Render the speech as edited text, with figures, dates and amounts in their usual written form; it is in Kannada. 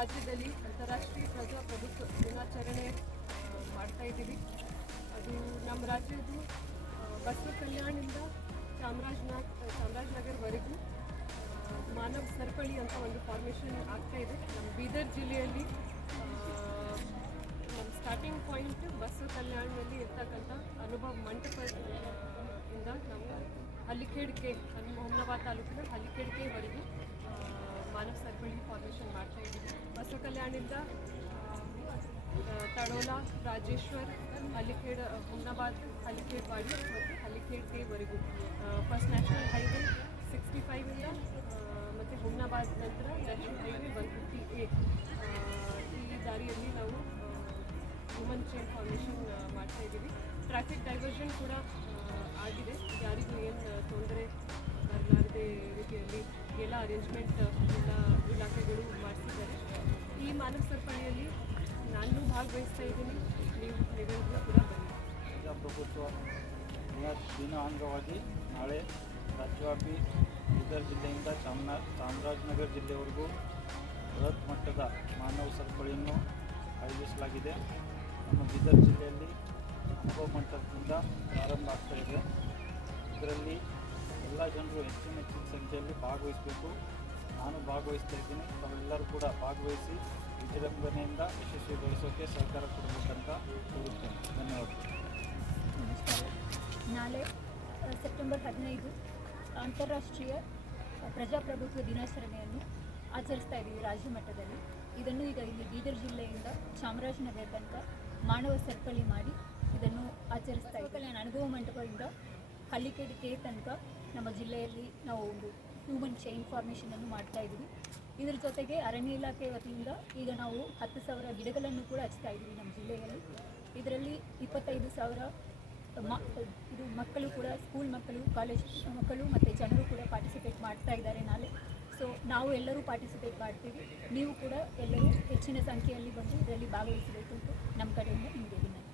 ರಾಜ್ಯದಲ್ಲಿ ಅಂತಾರಾಷ್ಟ್ರೀಯ ಪ್ರಜಾಪ್ರಭುತ್ವ ದಿನಾಚರಣೆ ಮಾಡ್ತಾ ಇದ್ದೀವಿ. ಅದು ನಮ್ಮ ರಾಜ್ಯದ್ದು ಬಸವ ಕಲ್ಯಾಣದಿಂದ ಚಾಮರಾಜನಗರವರೆಗೂ ಮಾನವ ಸರಪಳಿ ಅಂತ ಒಂದು ಫಾರ್ಮೇಷನ್ ಆಗ್ತಾಯಿದೆ. ನಮ್ಮ ಬೀದರ್ ಜಿಲ್ಲೆಯಲ್ಲಿ ನಮ್ಮ ಸ್ಟಾರ್ಟಿಂಗ್ ಪಾಯಿಂಟ್ ಬಸವ ಕಲ್ಯಾಣದಲ್ಲಿ ಇರ್ತಕ್ಕಂಥ ಅನುಭವ ಮಂಟಪದಿಂದ ನಾವು ಹಳ್ಳಿಕೇಡ್ಕೆ ಹುಮ್ನಾಬಾದ್ ತಾಲೂಕಿನ ಹಳ್ಳಿಕೇಡ್ಕೆವರೆಗೂ ಮಾನವ ಸರಪಳಿ ಫಾರ್ಮೇಷನ್ ಮಾಡ್ತಾಯಿದ್ದೀವಿ. ಬಸವ ಕಲ್ಯಾಣದಿಂದ ತಳೋಲ, ರಾಜೇಶ್ವರ್, ಹಳ್ಳಿಕೇಡ್, ಹುಮ್ನಾಬಾದ್, ಹಳ್ಳಿಕೇಡ್ವಾಡಿ ಮತ್ತು ಹಳ್ಳಿಕೇಡ್ಕೆವರೆಗೂ ಫಸ್ಟ್ ನ್ಯಾಷನಲ್ ಹೈವೇ 65ಇಂದ ಮತ್ತು ಹುಮ್ನಾಬಾದ್ ನಂತರ ನ್ಯಾಷನಲ್ ಹೈವೇ 158 ಈ ದಾರಿಯಲ್ಲಿ ನಾವು ಹ್ಯೂಮನ್ ಚೈನ್ ಫಾರ್ಮೇಷನ್ ಮಾಡ್ತಾಯಿದ್ದೀವಿ. ಟ್ರಾಫಿಕ್ ಡೈವರ್ಷನ್ ಕೂಡ ಆಗಿದೆ. ಯಾರಿಗೂ ಏನು ತೊಂದರೆ ಬರಲಾರದೆ ರೀತಿಯಲ್ಲಿ ಎಲ್ಲ ಅರೇಂಜ್ಮೆಂಟ್ ಎಲ್ಲ ಇಲಾಖೆಗಳು ಮಾಡಿಸಿದ್ದಾರೆ. ಈ ಮಾನವ ಸರಪಳಿಯಲ್ಲಿ ನಾನು ಭಾಗವಹಿಸ್ತಾ ಇದ್ದೀನಿ. ನೀವೆಲ್ಲರೂ ಕೂಡ ಬನ್ನಿ. ಪ್ರಜಾಪ್ರಭುತ್ವ ದಿನ ಅಂಗವಾಗಿ ನಾಳೆ ರಾಜ್ಯವ್ಯಾಪಿ ಬೀದರ್ ಜಿಲ್ಲೆಯಿಂದ ಚಾಮರಾಜನಗರ ಜಿಲ್ಲೆವರೆಗೂ ಬೃಹತ್ ಮಟ್ಟದ ಮಾನವ ಸರಪಳಿಯನ್ನು ಆಯೋಜಿಸಲಾಗಿದೆ. ನಮ್ಮ ಬೀದರ್ ಜಿಲ್ಲೆಯಲ್ಲಿ ಅನುಭವ ಮಂಟಪದಿಂದ ಪ್ರಾರಂಭ ಆಗ್ತಾಯಿದೆ. ಇದರಲ್ಲಿ ಎಲ್ಲ ಜನರು ಹೆಚ್ಚಿನ ಸಂಖ್ಯೆಯಲ್ಲಿ ಭಾಗವಹಿಸಬೇಕು. ನಾನು ಭಾಗವಹಿಸ್ತಾ ಇದ್ದೀನಿ. ತಾವೆಲ್ಲರೂ ಕೂಡ ಭಾಗವಹಿಸಿ ವಿಜೃಂಭಣೆಯಿಂದ ಯಶಸ್ವಿಗೊಳಿಸೋಕ್ಕೆ ಸಹಕಾರ ಕೊಡಬೇಕಂತ ಕೋರುತ್ತೇನೆ. ಧನ್ಯವಾದಗಳು. ನಮಸ್ಕಾರ. ನಾಳೆ ಸೆಪ್ಟೆಂಬರ್ 15 ಅಂತಾರಾಷ್ಟ್ರೀಯ ಪ್ರಜಾಪ್ರಭುತ್ವ ದಿನಾಚರಣೆಯನ್ನು ಆಚರಿಸ್ತಾ ಇದ್ದೀವಿ ರಾಜ್ಯ ಮಟ್ಟದಲ್ಲಿ. ಇದನ್ನು ಈಗ ಇಲ್ಲಿ ಬೀದರ್ ಜಿಲ್ಲೆಯಿಂದ ಚಾಮರಾಜನಗರ ತನಕ ಮಾನವ ಸರಪಳಿ ಮಾಡಿ ಇದನ್ನು ಆಚರಿಸ್ತಾ ಇದ್ದೀವಿ. ಕಲ್ಯಾಣ ಅನುಭವ ಮಂಟಪದಿಂದ ಹಳ್ಳಿಕೇಡ್ ತನಕ ನಮ್ಮ ಜಿಲ್ಲೆಯಲ್ಲಿ ನಾವು ಒಂದು ಹ್ಯೂಮನ್ ಚೈನ್ ಫಾರ್ಮೇಷನನ್ನು ಮಾಡ್ತಾ ಇದ್ದೀವಿ. ಇದರ ಜೊತೆಗೆ ಅರಣ್ಯ ಇಲಾಖೆ ವತಿಯಿಂದ ಈಗ ನಾವು 10,000 ಗಿಡಗಳನ್ನು ಕೂಡ ಹಚ್ತಾ ಇದ್ದೀವಿ ನಮ್ಮ ಜಿಲ್ಲೆಯಲ್ಲಿ. ಇದರಲ್ಲಿ 25,000 ಇದು ಮಕ್ಕಳು ಕೂಡ, ಸ್ಕೂಲ್ ಮಕ್ಕಳು, ಕಾಲೇಜ್ ಮಕ್ಕಳು ಮತ್ತು ಜನರು ಕೂಡ ಪಾರ್ಟಿಸಿಪೇಟ್ ಮಾಡ್ತಾ ಇದ್ದಾರೆ ನಾಳೆ. ಸೊ ನಾವು ಎಲ್ಲರೂ ಪಾರ್ಟಿಸಿಪೇಟ್ ಮಾಡ್ತೀವಿ. ನೀವು ಕೂಡ ಎಲ್ಲರೂ ಹೆಚ್ಚಿನ ಸಂಖ್ಯೆಯಲ್ಲಿ ಬಂದು ಇದರಲ್ಲಿ ಭಾಗವಹಿಸಬೇಕು ಅಂತ ನಮ್ಮ ಕಡೆಯಿಂದ ನಿಮಗೆ ವಿನಂತಿ.